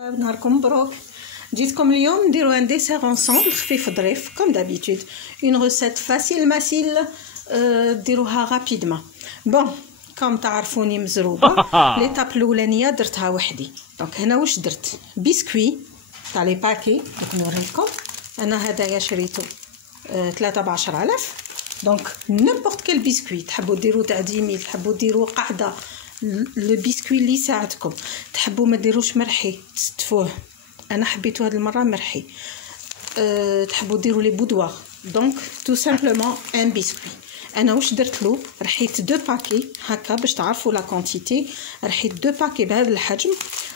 نهاركم مبروك. جيتكم اليوم نديرو ان ديسير اونصومبل خفيف ظريف كوم دابيتود، اون ريسيت فاسيل ماسيل ديروها رابيدمون. بون كوم تعرفوني مزروبه ليطاب الاولانيه درتها وحدي. دونك هنا واش درت؟ بسكوي تاع لي باكي دوك نوريكم. انا هدايا شريتو 3 ب10000. دونك نيمبورط كيل بسكوي تحبوا ديروا تاع 10000، تحبوا ديروا قاعده لو بسكوي اللي يساعدكم، تحبوا ما ديروش مرحي تستفوه، انا حبيتو هاد المره مرحي. تحبوا ديروا لي بودوار. دونك تو سامبلومون ان بسكوي. انا واش درت له؟ رحيت 2 باكي هكا باش تعرفوا لا كونتيتي. رحيت 2 باكي بهذا الحجم،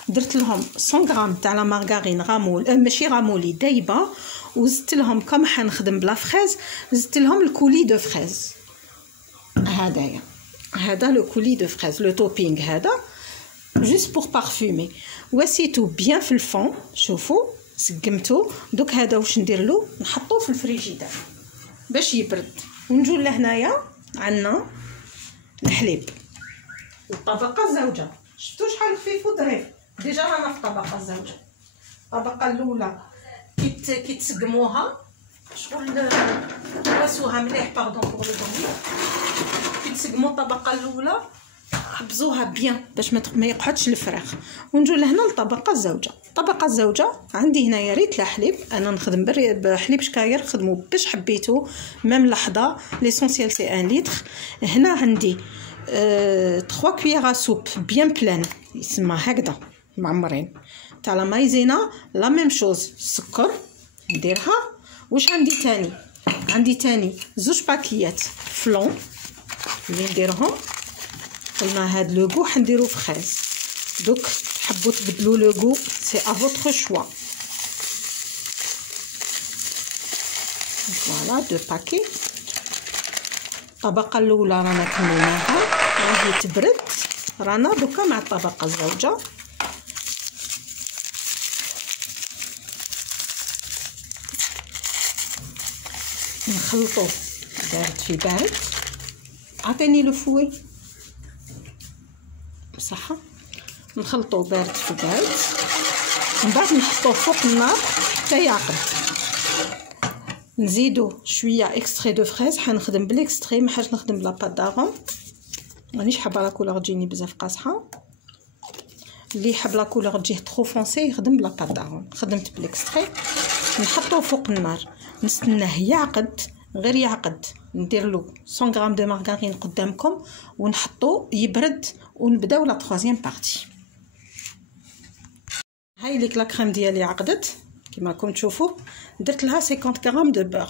درت لهم 100 غرام تاع لا مارغارين غامول ماشي غامولي دايبه، وزدت لهم كما حنخدم بلا فريز زدت لهم الكولي دو فريز. هذايا هذا لو كولي دو فريز لو توبينغ هذا جوست بور بارفومي. وسيتو بيان في الفون، شوفوا سقمتو. دوك هذا واش ندير له؟ نحطوه في الفريجيدير باش يبرد. ونجو لهنايا عندنا الحليب الطبقه الزوجه. شفتوا شحال خفيف وظريف؟ ديجا رانا في الطبقه الزوجه. الطبقه الاولى كي تسقموها شغل واسوها مليح باردون بور لو دوني. كي تسقموا الطبقه الاولى حبزوها بيان باش ما يقعدش الفراخ. ونجو لهنا الطبقه الزوجه. الطبقه الزوجه عندي هنايا ريت حليب، انا نخدم بحليب شكاير، خدموا باش حبيتو ميم لحظه. ليسونسيال سي 1 لتر. هنا عندي 3 كويير سوب بيان بلان يسمى هكذا معمرين تاع لا مايزينا. لا ميم شوز السكر نديرها. واش عندي تاني؟ عندي تاني 2 باكيات فلون اللي نديرهم. قلنا هاد لو غو حنديرو فريز. دوك تحبوا تبدلوا لو غو سي ا فوتر شوا. فوالا 2 باكي. الطبقه الاولى رانا كملناها، راهي تبرد. رانا دوكا مع الطبقه الزوجه. نخلطو بارد في بارد. عطيني لو فوي بصحه. نخلطو بارد في بارد، من بعد نحطوه فوق النار حتى يعقد. نزيدو شويه اكستري دو فريز. حنخدم بالاكستري، ما حاش نخدم بلا بات دارون، مانيش حابه لا كولور تجيني بزاف قاصحه. اللي يحب لا كولور تجيه ترو فونسي يخدم بلا بات دارون. خدمت بالاكستري. نحطوه فوق النار نستناه يعقد، غير يعقد. ندير له 100 غرام دو مارغارين قدامكم ونحطو يبرد ونبداو لا 3 بارتي. هاي ليك لا كريم ديالي عقدت كيما راكم تشوفوا. درت لها 50 غرام دو بور.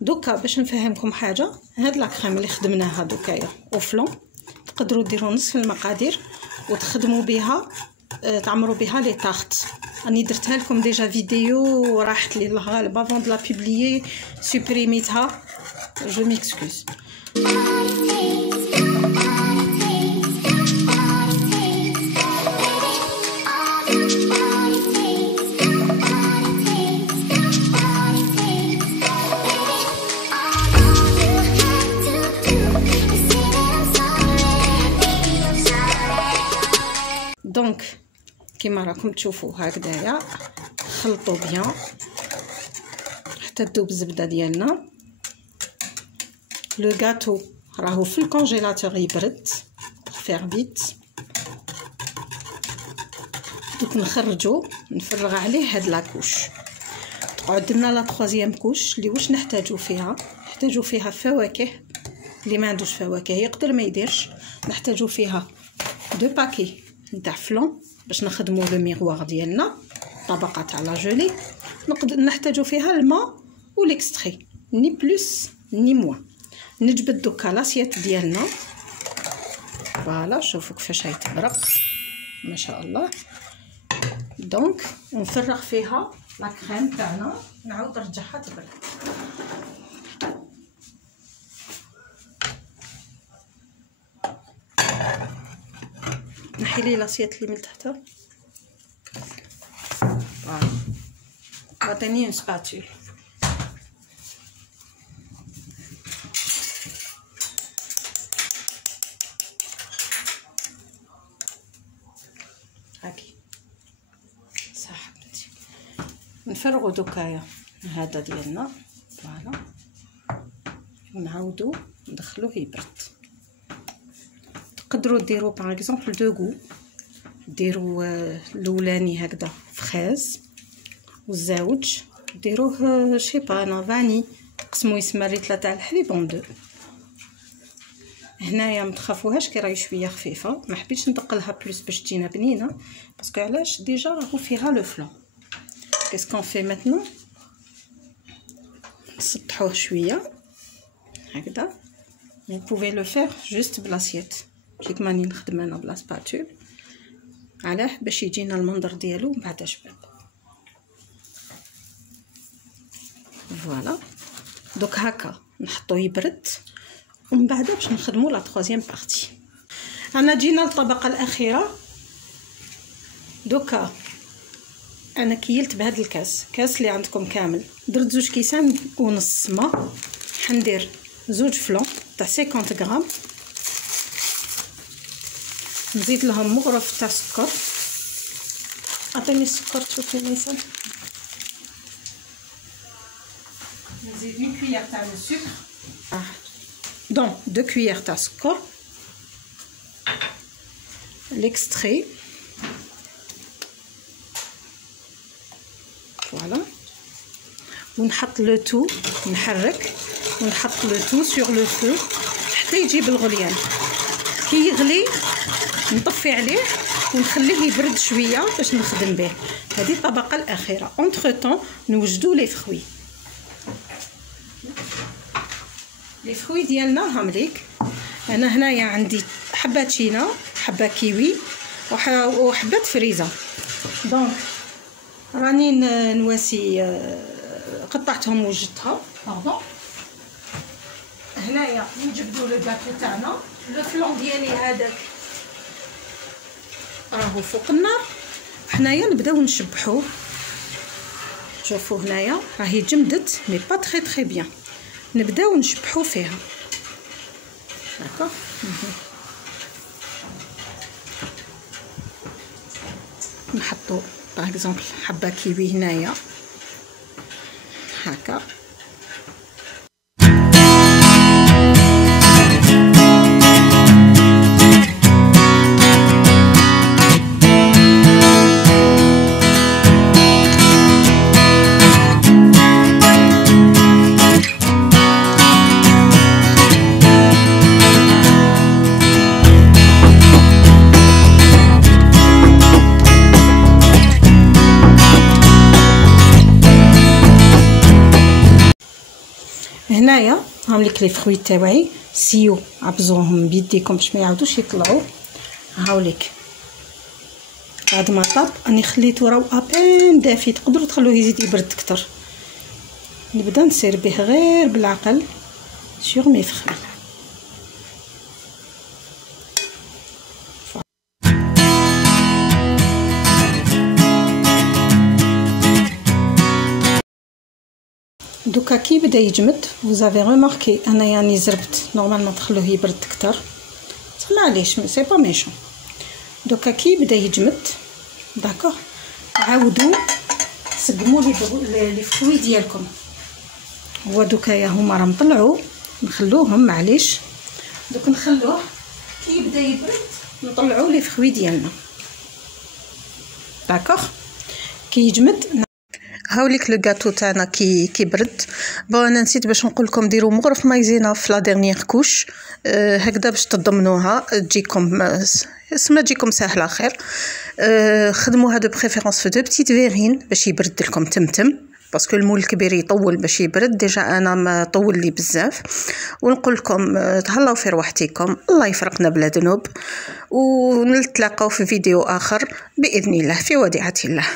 دوكا باش نفهمكم حاجه، هاد لا كريم اللي خدمناها دوكايا او فلون تقدروا ديروا نصف المقادير وتخدموا بها، تعمروا بها لي طارت. راني درتها لكم ديجا فيديو وراحت لي الله غالب افون دو لا بوبليي سوبريميتها. جو ميكسكوز. دونك كيما راكم تشوفوا هكذايا خلطوا بيان حتى تذوب الزبده ديالنا. لو غاتو راهو في الكونجيلاتور يبرد فير فيت. دوك نخرجو نفرغ عليه هاد لاكوش. تقعد لنا لا 3 كوش اللي واش نحتاجو فيها. نحتاجو فيها فواكه، اللي ما عندوش فواكه يقدر ما يديرش. نحتاجو فيها 2 باكي نتاع فلون باش نخدموا لو ميغوار ديالنا، طبقه تاع لا جولي. نحتاجو فيها الماء والاكستري، ني بلوس ني موان. نجبد دوكا لاسيت ديالنا. فوالا شوفوا كيفاش هي تبرق ما شاء الله. دونك نفرغ فيها لا كريم تاعنا، نعاود نرجعها تبرد. نحي لي لاسيت اللي من تحتها. فوالا عطيني اون سباتول. هاكي نفرغوا دوكايا هذا ديالنا فوالا ونعاودو ندخلوه يبرد. تقدروا ديروا باغ اكزومبل دو غو، ديروا الاولاني هكذا فخاز والزاوج ديروه شي با انا فاني، تقسموا يسمى الريتله تاع الحليب اون دو. هنايا متخافوهاش كي راهي شويه خفيفه، ما حبيتش ندقلها بلوس باش تجينا بنينه باسكو علاش ديجا راهو فيها لو فلون. كيسكون في ماتنو نسطحوه شويه هكذا. vous pouvez le faire juste بلاصيت كيف ماني نخدم انا بلا سباتول، علاه باش يجينا المنظر ديالو من بعد شباب. فوالا دوك هكا نحطو يبرد ومن بعد باش نخدمو لا تروازيام بارتي. انا جينا للطبقه الاخيره. دوكا انا كيلت بهذا الكاس اللي عندكم كامل، درت 2 كيسان ونص ما، حندير 2 فلون تاع 50 غرام، نزيد لهم مغرف تاع سكر. عطيني السكر تشوفي ميسان. نزيد 1 كويير تاع السكر، دونك 2 كويير تاع سكر، ليكستري فوالا، ونحط لو تو نحرك ونحط لو تو سور لو فو حتى يجيب الغليان. كي يغلي نطفي عليه ونخليه يبرد شويه باش نخدم به. هذه الطبقه الاخيره. اونتر طون نوجدوا لي فخوي. لي فخوي ديالنا هام ليك. انا هنايا عندي حبه تشينا، حبه كيوي وحبه فريزه. دونك راني نواسي قطعتهم وجدتها. باردون. هنايا نجبدوا لو غاتو تاعنا. لو فلون ديالي هذاك راهو فوق النار. حنايا نبداو نشبحوه. شوفوا هنايا راهي جمدت مي با تري تري بيان. نبداو نشبحو فيها. داكوغ. نحطو باغ اكزومبل حبه كيوي هنايا هكا. هنايا هاهم ليك لي فروي تاوعي سيو عبزوهم بيديكم باش ما يعاودوش يطلعوا. هاوليك بعد ما طاب راني خليته راهو ابان دافي، تقدروا تخلوه يزيد يبرد اكثر. نبدا نسير به غير بالعقل سيغ مي فخوي. دوكا كي بدا يجمد وزافي ريماركي انا يعني زربت نورمالمون تخلوه يبرد اكثر، معليش سي با ميشون. دوكا كي بدا يجمد داكوغ عاودوا سقموا لي فروي ديالكم. هو دوكا هما راهم طلعوا نخلوهم معليش. دوك نخلوه كي يبدا يبرد نطلعوا لي فروي ديالنا داكوغ. كي يجمد هاوليك لو غاتو تاعنا كي برد. بون انا نسيت باش نقول لكم ديروا مغرف مايزينا في لا ديرنيير كوش هكذا باش تضمنوها تجيكم ساهله خير. خدموها دو بريفيرونس في دو بتيت فيرين باش يبرد لكم تمتم باسكو المول الكبير يطول باش يبرد. ديجا انا ما طول لي بزاف. ونقول لكم تهلاو في روحتكم، الله يفرقنا بلا ذنوب، ونتلاقاو في فيديو اخر باذن الله في وديعه الله.